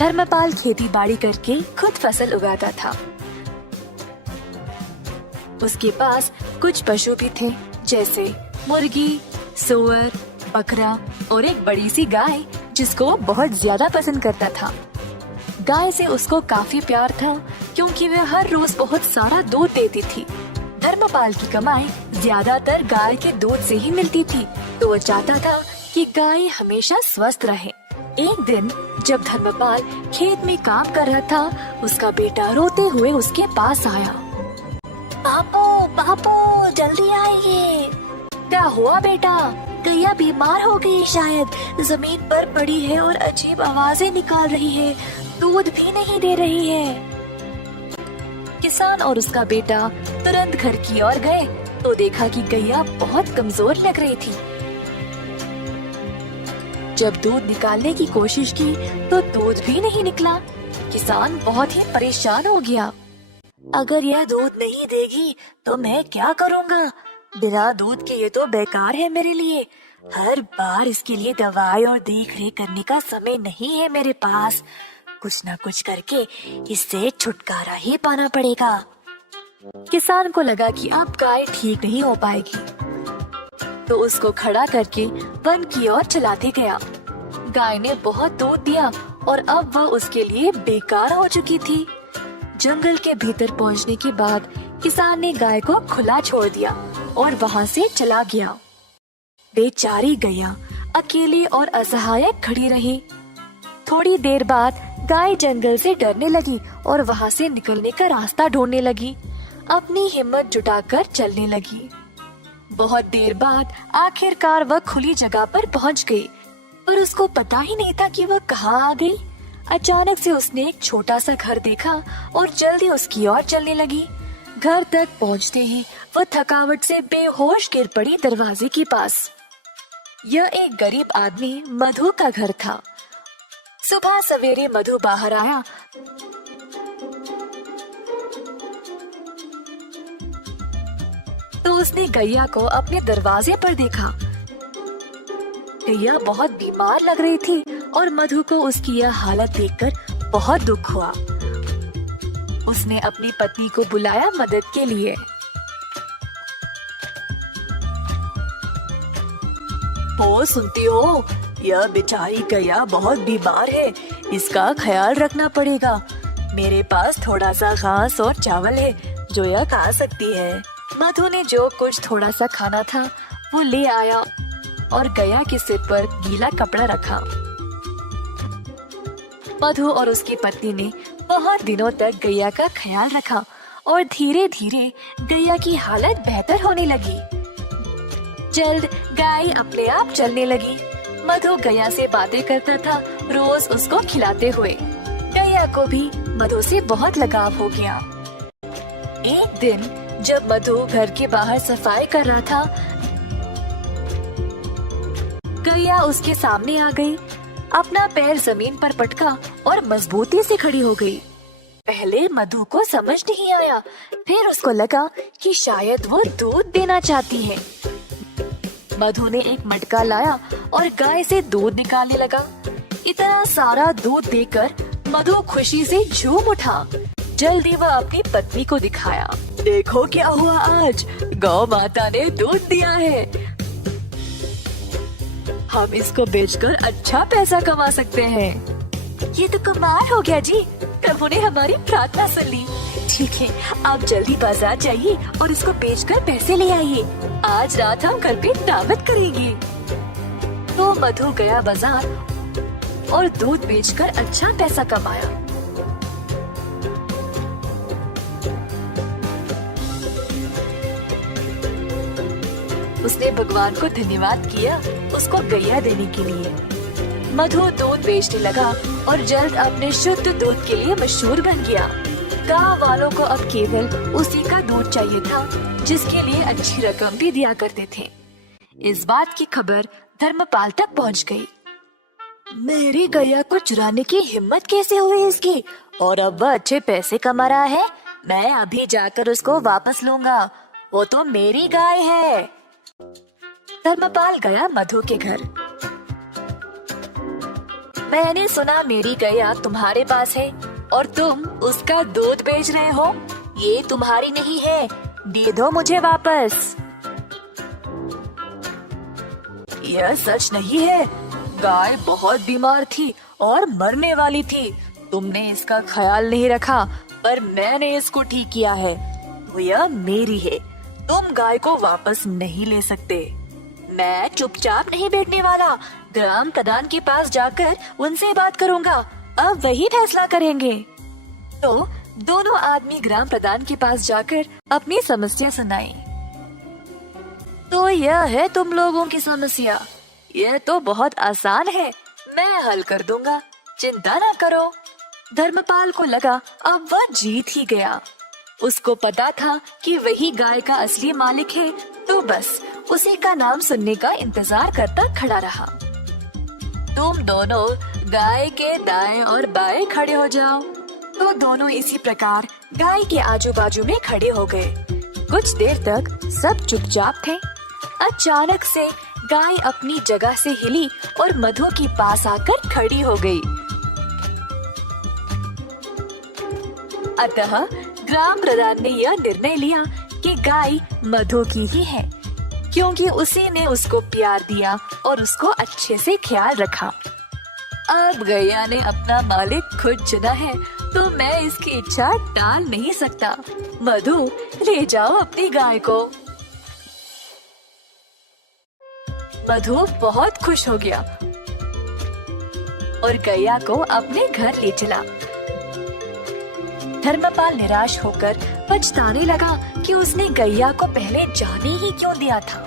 धर्मपाल खेती बाड़ी करके खुद फसल उगाता था। उसके पास कुछ पशु भी थे, जैसे मुर्गी, सूअर, बकरा और एक बड़ी सी गाय जिसको वो बहुत ज्यादा पसंद करता था। गाय से उसको काफी प्यार था क्योंकि वह हर रोज बहुत सारा दूध देती थी। धर्मपाल की कमाई ज्यादातर गाय के दूध से ही मिलती थी, तो वो चाहता था कि गाय हमेशा स्वस्थ रहे। एक दिन जब धर्मपाल खेत में काम कर रहा था, उसका बेटा रोते हुए उसके पास आया। पापू पापू जल्दी आइए। क्या हुआ बेटा? गैया बीमार हो गई, शायद जमीन पर पड़ी है और अजीब आवाजें निकाल रही है, दूध भी नहीं दे रही है। किसान और उसका बेटा तुरंत घर की ओर गए तो देखा कि गैया बहुत कमजोर लग रही थी। जब दूध निकालने की कोशिश की तो दूध भी नहीं निकला। किसान बहुत ही परेशान हो गया। अगर यह दूध नहीं देगी तो मैं क्या करूँगा? बिना दूध के ये तो बेकार है मेरे लिए। हर बार इसके लिए दवाई और देख रेख करने का समय नहीं है मेरे पास। कुछ न कुछ करके इससे छुटकारा ही पाना पड़ेगा। किसान को लगा कि अब गाय ठीक नहीं हो पाएगी, तो उसको खड़ा करके वन की ओर चलाते गया। गाय ने बहुत दूध दिया और अब वह उसके लिए बेकार हो चुकी थी। जंगल के भीतर पहुंचने के बाद किसान ने गाय को खुला छोड़ दिया और वहां से चला गया। बेचारी गैया अकेली और असहाय खड़ी रही। थोड़ी देर बाद गाय जंगल से डरने लगी और वहां से निकलने का रास्ता ढूंढने लगी। अपनी हिम्मत जुटाकर चलने लगी। बहुत देर बाद आखिरकार वह खुली जगह पर पहुंच गई, पर उसको पता ही नहीं था कि वह कहाँ आ गई। अचानक से उसने एक छोटा सा घर देखा और जल्दी उसकी ओर चलने लगी। घर तक पहुंचते ही वह थकावट से बेहोश गिर पड़ी दरवाजे के पास। यह एक गरीब आदमी मधु का घर था। सुबह सवेरे मधु बाहर आया तो उसने गैया को अपने दरवाजे पर देखा। गैया बहुत बीमार लग रही थी और मधु को उसकी यह हालत देखकर बहुत दुख हुआ। उसने अपनी पत्नी को बुलाया मदद के लिए। ओ सुनती हो, यह बेचारी गैया बहुत बीमार है, इसका ख्याल रखना पड़ेगा। मेरे पास थोड़ा सा घास और चावल है जो यह खा सकती है। मधु ने जो कुछ थोड़ा सा खाना था वो ले आया और गैया के सिर पर गीला कपड़ा रखा। मधु और उसकी पत्नी ने बहुत दिनों तक गैया का ख्याल रखा और धीरे धीरे गैया की हालत बेहतर होने लगी। जल्द गाय अपने आप चलने लगी। मधु गैया से बातें करता था, रोज उसको खिलाते हुए। गैया को भी मधु से बहुत लगाव हो गया। एक दिन जब मधु घर के बाहर सफाई कर रहा था, गैया उसके सामने आ गई। अपना पैर जमीन पर पटका और मजबूती से खड़ी हो गई। पहले मधु को समझ नहीं आया, फिर उसको लगा कि शायद वो दूध देना चाहती है। मधु ने एक मटका लाया और गाय से दूध निकालने लगा। इतना सारा दूध देकर मधु खुशी से झूम उठा। जल्दी वह अपनी पत्नी को दिखाया। देखो क्या हुआ आज, गौ माता ने दूध दिया है। हम इसको बेचकर अच्छा पैसा कमा सकते हैं। ये तो कमाल हो गया जी, प्रभु ने हमारी प्रार्थना सुन ली। ठीक है, आप जल्दी बाजार जाइए और इसको बेचकर पैसे ले आइए। आज रात हम घर पे दावत करेंगे। तो मधु गया बाजार और दूध बेचकर अच्छा पैसा कमाया। उसने भगवान को धन्यवाद किया उसको गैया देने के लिए। मधु दूध बेचने लगा और जल्द अपने शुद्ध दूध के लिए मशहूर बन गया। गांव वालों को अब केवल उसी का दूध चाहिए था, जिसके लिए अच्छी रकम भी दिया करते थे। इस बात की खबर धर्मपाल तक पहुंच गई। मेरी गैया को चुराने की हिम्मत कैसे हुई इसकी, और अब वह अच्छे पैसे कमा रहा है। मैं अभी जाकर उसको वापस लूंगा, वो तो मेरी गाय है। धर्मपाल गया मधु के घर। मैंने सुना मेरी गैया तुम्हारे पास है और तुम उसका दूध बेच रहे हो। ये तुम्हारी नहीं है, दे दो मुझे वापस। यह सच नहीं है। गाय बहुत बीमार थी और मरने वाली थी। तुमने इसका ख्याल नहीं रखा, पर मैंने इसको ठीक किया है, तो यह मेरी है। तुम गाय को वापस नहीं ले सकते। मैं चुपचाप नहीं बैठने वाला। ग्राम प्रधान के पास जाकर उनसे बात करूंगा। अब वही फैसला करेंगे। तो दोनों आदमी ग्राम प्रधान के पास जाकर अपनी समस्या सुनाई। तो यह है तुम लोगों की समस्या। यह तो बहुत आसान है, मैं हल कर दूंगा, चिंता ना करो। धर्मपाल को लगा अब वह जीत ही गया। उसको पता था कि वही गाय का असली मालिक है, तो बस उसी का नाम सुनने का इंतजार करता खड़ा रहा। तुम दोनों गाय के दाएं और बाएं खड़े हो जाओ। तो दोनों इसी प्रकार गाय के आजू बाजू में खड़े हो गए। कुछ देर तक सब चुपचाप थे। अचानक से गाय अपनी जगह से हिली और मधु के पास आकर खड़ी हो गई। अतः ग्राम प्रधान ने यह निर्णय लिया कि गाय मधु की ही है, क्योंकि उसी ने उसको प्यार दिया और उसको अच्छे से ख्याल रखा। अब गैया ने अपना मालिक खुद चुना है, तो मैं इसकी इच्छा टाल नहीं सकता। मधु, ले जाओ अपनी गाय को। मधु बहुत खुश हो गया और गैया को अपने घर ले चला। धर्मपाल निराश होकर पछताने लगा कि उसने गैया को पहले जाने ही क्यों दिया था।